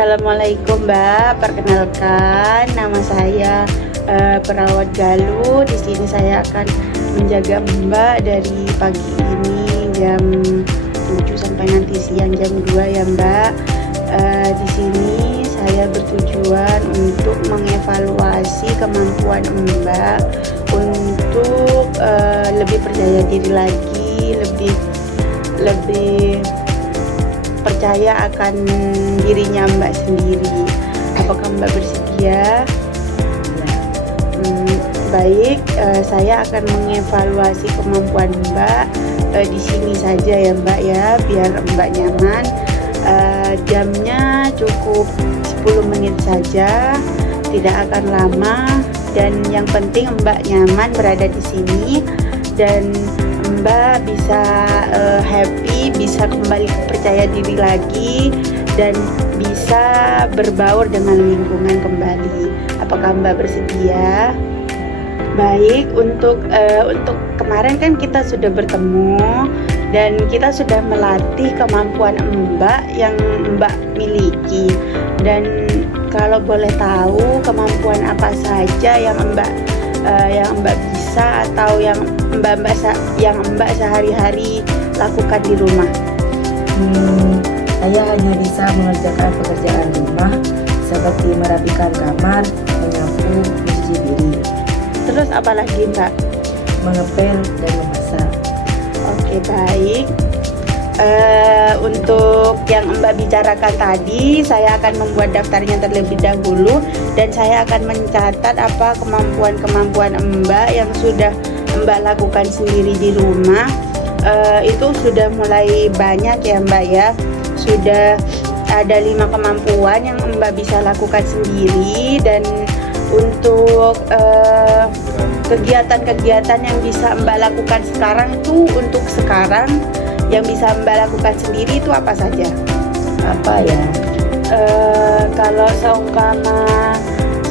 Assalamualaikum Mbak, perkenalkan nama saya perawat Galuh. Di sini saya akan menjaga Mbak dari pagi ini jam 7 sampai nanti siang jam 2 ya Mbak. Di sini saya bertujuan untuk mengevaluasi kemampuan Mbak untuk lebih percaya diri lagi, lebih percaya akan dirinya Mbak sendiri. Apakah Mbak bersedia? Baik, saya akan mengevaluasi kemampuan Mbak di sini saja ya Mbak ya, biar Mbak nyaman. Jamnya cukup 10 menit saja, tidak akan lama, dan yang penting Mbak nyaman berada di sini dan Mbak bisa happy, bisa kembali percaya diri lagi, dan bisa berbaur dengan lingkungan kembali. Apakah Mbak bersedia? Baik, untuk kemarin kan kita sudah bertemu dan kita sudah melatih kemampuan Mbak yang Mbak miliki. Dan kalau boleh tahu kemampuan apa saja yang Mbak bisa atau yang Mbak sehari-hari lakukan di rumah? Saya hanya bisa mengerjakan pekerjaan rumah seperti merapikan kamar, menyapu, mencuci diri. Terus apa lagi Mbak? Mengepel dan memasak. Oke, baik. Untuk yang Mbak bicarakan tadi, saya akan membuat daftarnya terlebih dahulu dan saya akan mencatat apa kemampuan Mbak yang sudah Mbak lakukan sendiri di rumah. Itu sudah mulai banyak ya Mbak ya. Sudah ada 5 kemampuan yang Mbak bisa lakukan sendiri, dan untuk kegiatan-kegiatan yang bisa Mbak lakukan sekarang tuh, untuk sekarang yang bisa Mbak lakukan sendiri itu apa saja? Apa ya? Kalau seumpama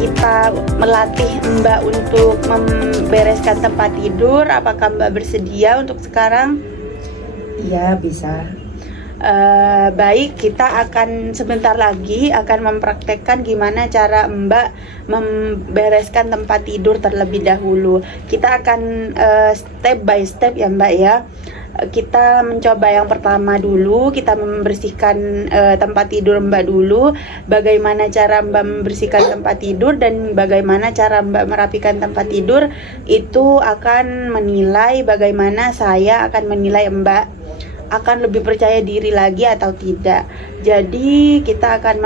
kita melatih Mbak untuk membereskan tempat tidur, apakah Mbak bersedia untuk sekarang? Iya, bisa. Baik, kita akan sebentar lagi akan mempraktekkan gimana cara Mbak membereskan tempat tidur terlebih dahulu. Kita akan step by step ya Mbak ya. Kita mencoba yang pertama dulu, kita membersihkan tempat tidur Mbak dulu. Bagaimana cara Mbak membersihkan tempat tidur dan bagaimana cara Mbak merapikan tempat tidur, itu akan menilai bagaimana saya akan menilai Mbak akan lebih percaya diri lagi atau tidak. Jadi kita akan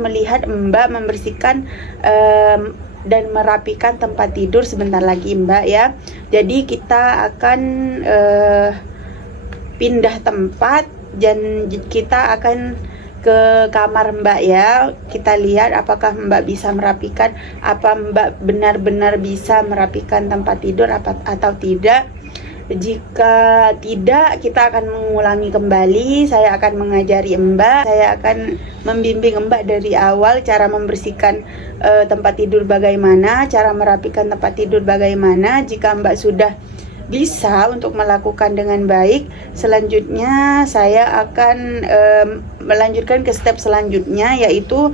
melihat Mbak membersihkan dan merapikan tempat tidur sebentar lagi Mbak ya. Jadi kita akan pindah tempat dan kita akan ke kamar Mbak ya. Kita lihat apakah Mbak bisa merapikan, apa Mbak benar-benar bisa merapikan tempat tidur atau tidak. Jika tidak, kita akan mengulangi kembali. Saya akan mengajari Mbak, saya akan membimbing Mbak dari awal cara membersihkan tempat tidur bagaimana, cara merapikan tempat tidur bagaimana. Jika Mbak sudah bisa untuk melakukan dengan baik, selanjutnya saya akan melanjutkan ke step selanjutnya, yaitu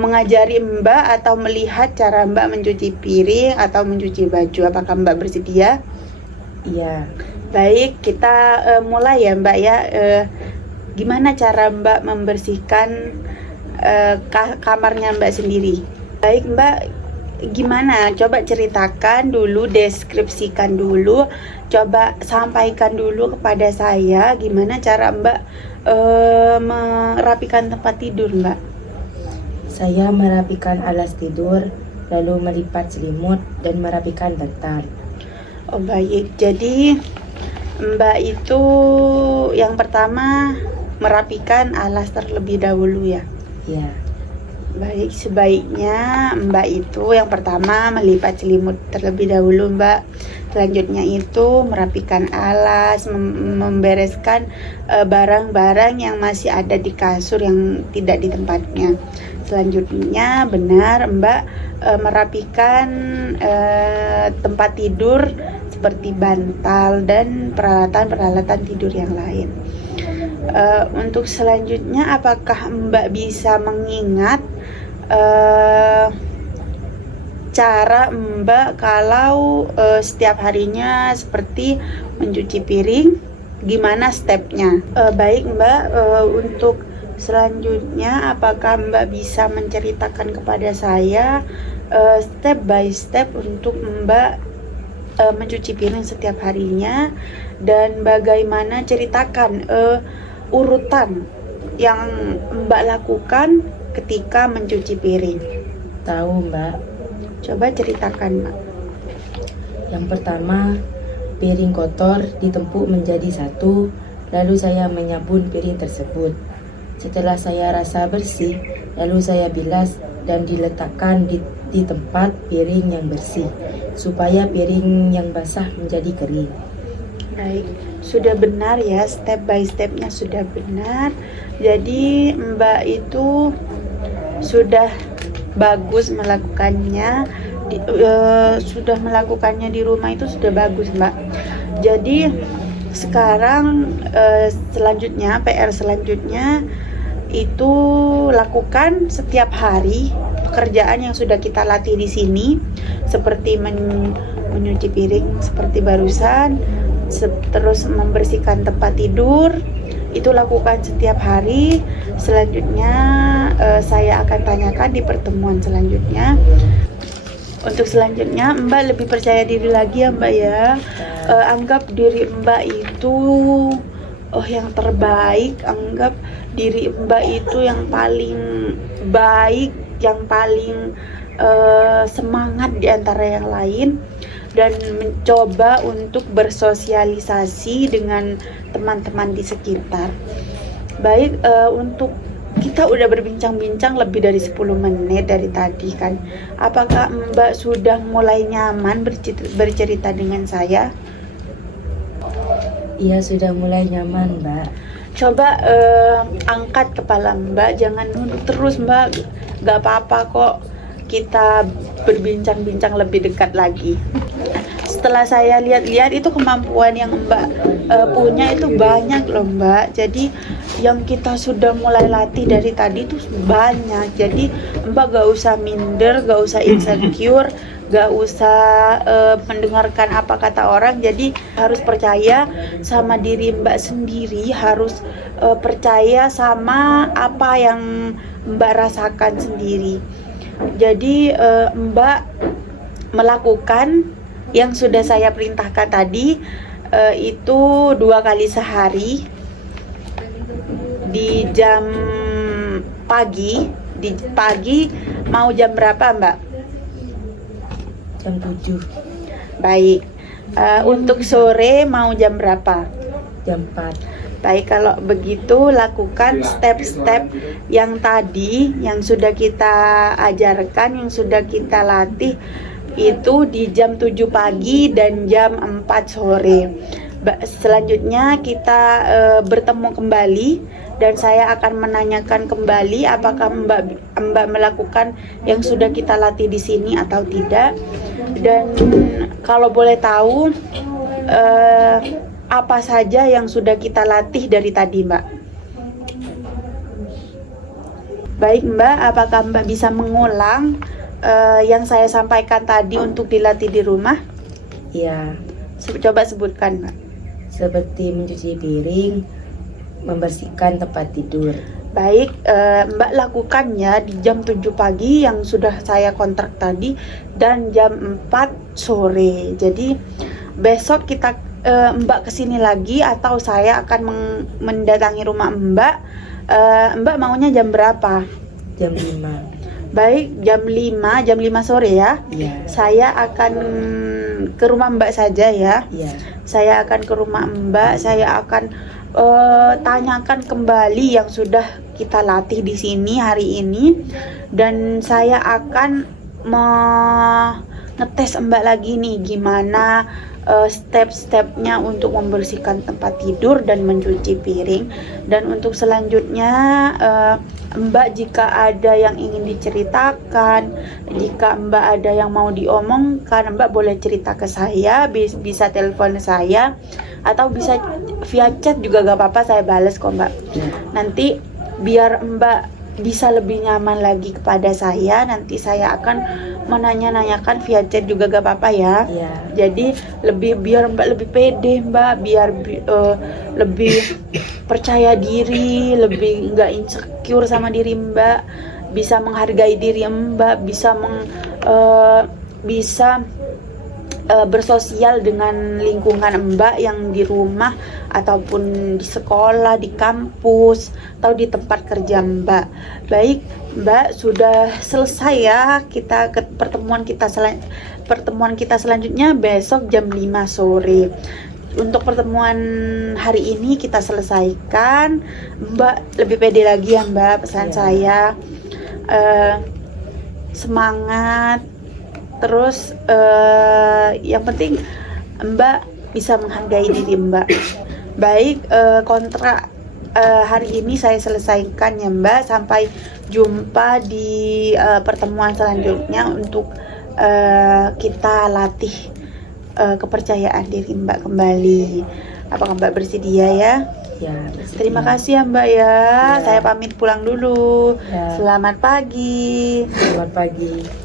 mengajari Mbak atau melihat cara Mbak mencuci piring atau mencuci baju. Apakah Mbak bersedia? Iya. Baik, kita mulai ya Mbak ya. Gimana cara Mbak membersihkan kamarnya Mbak sendiri? Baik Mbak, gimana? Coba ceritakan dulu, deskripsikan dulu, coba sampaikan dulu kepada saya gimana cara Mbak merapikan tempat tidur Mbak. Saya merapikan alas tidur, lalu melipat selimut dan merapikan bantal. Oh baik, jadi Mbak itu yang pertama merapikan alas terlebih dahulu ya? Iya. Baik, sebaiknya Mbak itu yang pertama melipat selimut terlebih dahulu Mbak. Selanjutnya itu merapikan alas, membereskan barang-barang yang masih ada di kasur yang tidak di tempatnya. Selanjutnya benar Mbak merapikan tempat tidur seperti bantal dan peralatan-peralatan tidur yang lain. Untuk selanjutnya, apakah Mbak bisa mengingat cara Mbak kalau setiap harinya seperti mencuci piring, gimana stepnya? Baik Mbak, untuk selanjutnya apakah Mbak bisa menceritakan kepada saya step by step untuk Mbak mencuci piring setiap harinya, dan bagaimana ceritakan urutan yang Mbak lakukan ketika mencuci piring? Tahu Mbak. Coba ceritakan Mbak. Yang pertama, piring kotor ditumpuk menjadi satu, lalu saya menyabun piring tersebut. Setelah saya rasa bersih, lalu saya bilas dan diletakkan di tempat piring yang bersih, supaya piring yang basah menjadi kering. Baik, sudah benar ya, step by stepnya sudah benar. Jadi Mbak itu sudah bagus melakukannya, sudah melakukannya di rumah itu sudah bagus Mbak. Jadi sekarang selanjutnya, PR selanjutnya itu lakukan setiap hari pekerjaan yang sudah kita latih di sini, seperti menyuci piring seperti barusan, terus membersihkan tempat tidur. Itu lakukan setiap hari. Selanjutnya saya akan tanyakan di pertemuan selanjutnya. Untuk selanjutnya Mbak lebih percaya diri lagi ya Mbak ya. Anggap diri Mbak itu yang terbaik. Anggap diri Mbak itu yang paling baik, yang paling semangat di antara yang lain, dan mencoba untuk bersosialisasi dengan teman-teman di sekitar. Baik, untuk kita udah berbincang-bincang lebih dari 10 menit dari tadi kan. Apakah Mbak sudah mulai nyaman bercerita dengan saya? Iya, sudah mulai nyaman Mbak. Coba angkat kepala Mbak, jangan nunduk terus Mbak. Gak apa-apa kok, kita berbincang-bincang lebih dekat lagi. Setelah saya lihat-lihat itu kemampuan yang Mbak punya itu banyak loh Mbak. Jadi yang kita sudah mulai latih dari tadi itu banyak. Jadi Mbak gak usah minder, gak usah insecure, gak usah mendengarkan apa kata orang. Jadi harus percaya sama diri Mbak sendiri, harus percaya sama apa yang Mbak rasakan sendiri. Jadi Mbak melakukan yang sudah saya perintahkan tadi, itu 2 kali sehari di jam pagi. Di pagi mau jam berapa Mbak? Jam 7. Baik. Untuk sore mau jam berapa? Jam 4. Baik, kalau begitu lakukan step-step yang tadi, yang sudah kita ajarkan, yang sudah kita latih, itu di jam 7 pagi dan jam 4 sore. Selanjutnya kita bertemu kembali, dan saya akan menanyakan kembali apakah Mbak melakukan yang sudah kita latih di sini atau tidak. Dan kalau boleh tahu apa saja yang sudah kita latih dari tadi Mbak? Baik Mbak, apakah Mbak bisa mengulang yang saya sampaikan tadi untuk dilatih di rumah? Iya. Coba sebutkan Mbak. Seperti mencuci piring, membersihkan tempat tidur. Baik, Mbak lakukannya di jam 7 pagi yang sudah saya kontrak tadi, dan jam 4 sore. Jadi besok kita Mbak kesini lagi, atau saya akan mendatangi rumah Mbak. Mbak maunya jam berapa? Jam 5. Baik, jam 5 sore ya. Iya. Saya akan ke rumah Mbak saja ya. Iya. Saya akan ke rumah Mbak, saya akan tanyakan kembali yang sudah kita latih di sini hari ini, dan saya akan ngetes Mbak lagi nih, gimana step-stepnya untuk membersihkan tempat tidur dan mencuci piring. Dan untuk selanjutnya Mbak, jika ada yang ingin diceritakan, jika Mbak ada yang mau diomongkan, Mbak boleh cerita ke saya, bisa telepon saya atau bisa via chat juga gak apa-apa, saya bales kok Mbak. Nanti biar Mbak bisa lebih nyaman lagi kepada saya, nanti saya akan menanya-nanyakan via chat juga gak apa-apa ya. Jadi biar Mbak lebih pede Mbak, biar lebih percaya diri, lebih nggak insecure sama diri Mbak, bisa menghargai diri Mbak, bisa bersosial dengan lingkungan Mbak yang di rumah ataupun di sekolah, di kampus atau di tempat kerja Mbak. Baik Mbak, sudah selesai ya pertemuan kita selanjutnya besok jam 5 sore. Untuk pertemuan hari ini kita selesaikan. Mbak lebih pede lagi ya Mbak, pesan saya. Semangat. Terus yang penting Mbak bisa menghargai diri Mbak. Baik, kontrak hari ini saya selesaikan ya Mbak. Sampai jumpa di pertemuan selanjutnya untuk kita latih kepercayaan diri Mbak kembali. Apakah Mbak bersedia ya? Ya, bersedia. Terima kasih ya Mbak ya. Saya pamit pulang dulu. Selamat pagi. Selamat pagi.